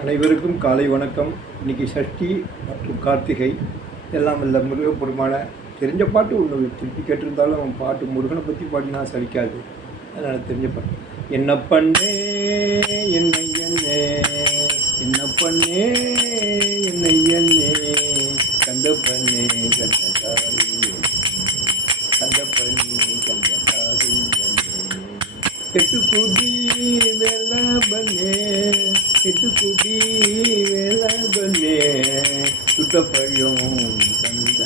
அனைவருக்கும் காலை வணக்கம். இன்னைக்கு சஷ்டி மற்றும் கார்த்திகை எல்லாம் இல்லை முருகப்பெருமான தெரிஞ்ச பாட்டு ஒன்று திருப்பி கேட்டிருந்தாலும் அவன் பாட்டு முருகனை பற்றி பாடினா சலிக்காது. அதனால் தெரிஞ்ச பாட்டு. என்ன பண்ணே என்னை என்னே என்ன பண்ணே என்னை என்னே கந்த பண்ணே கந்த கந்த பண்ணி கந்த கெட்டு எட்டு குடி வேலை பண்ணே சிட்டு குட்டி வேலை பண்ணே சுட்டப்பழம் தந்த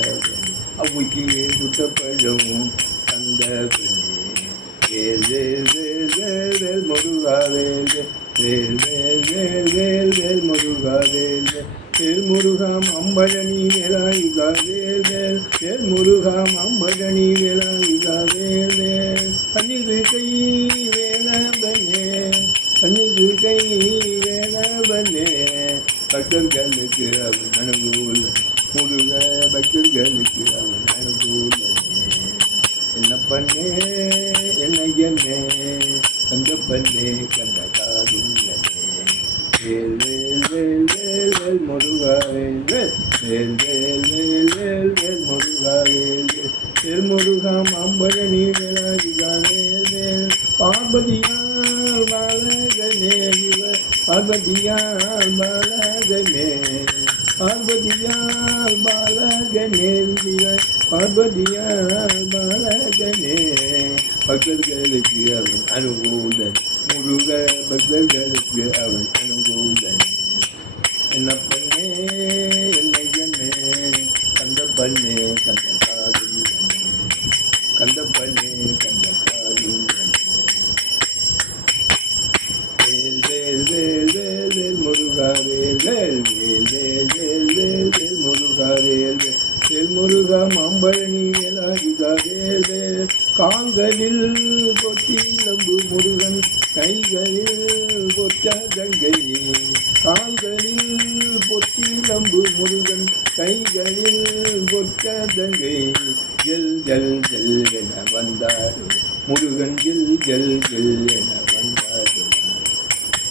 அவ்விக்கு சுட்டப்பழம் தந்த வேல் வேல் வேல் வேல் வேல் முருகா வேல் வேல் வேல் வேல் வேல் வேல் முருகா வேல் வேல் முருகாம் அம்பழனி வேலாயுகா வேல் வேல் வேல் முருகாம் அம்பழனி வேலாயுகா வேல் வேல் பன்னிரு கை பக்தர்களுக்கு அவன் அனுகூல முருக பக்தர்களுக்கு அவன் அனுகூல என்ன பண்ணே என்ன என்னே கந்த பண்ணே கந்த காதுள்ளனே. வேல் வேல் வேல் வேல் வேல் முருகா வேல் வேல். வேல் வேல் வேல் வேல் முருகா வேல் வேல். முருகா மாம்பழனி வேலாதிகா வேல் வேல் பார்வதியால் பாலகனே இவ பார்வதியால் பாலகனே பார்வதியால் பாலகனே இவ பார்வதியால் பாலகனே பக்தர்களுக்கு அவன் அனுகூலன் முருக பக்தர்களுக்கு அவன் அனுகூலன். என்ன பண்ணே என்னை கண்ணே கந்த பண்ணே கந்த காதல் கந்த பண்ணே கந்த வேல் வேல் வேல் வேல் வேல் வேல் முருகா வேல் வேல் வேல் முருகா மாம்பழனி வேலாயுதா வேல் வேல் கால்களில் கொட்டி நம்பு முருகன் கைகளில் பொற்ற கங்கை. கால்களில் பொற்றி நம்பு முருகன் கைகளில் பொற்ற கங்கை. ஜெல் ஜல் ஜல் என வந்தாடு முருகன் ஜெல் ஜல் ஜெல் என வந்தாடு.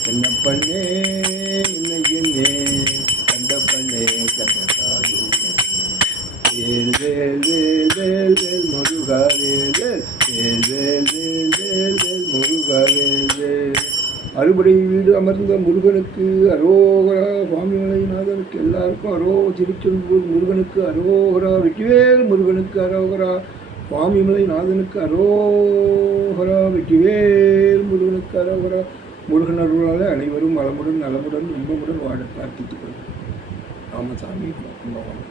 என்ன பண்ணே? வேல் அறுபடை வீடு அமர்ந்த முருகனுக்கு அரோகரா சுவாமிமலைநாதனுக்கு எல்லாருக்கும் அரோ திருச்செந்தூர் முருகனுக்கு அரோகரா வெற்றிவேல் முருகனுக்கு அரோகரா சுவாமிமலை நாதனுக்கு அரோகரா வெற்றிவேல் முருகனுக்கு அரோகரா. முருகன் அருளால் அனைவரும் வளமுடன் நலமுடன் இன்பமுடன் வாழ பிரார்த்தித்துக் கொள்கிறேன் ராமசாமி கும்பகோணம்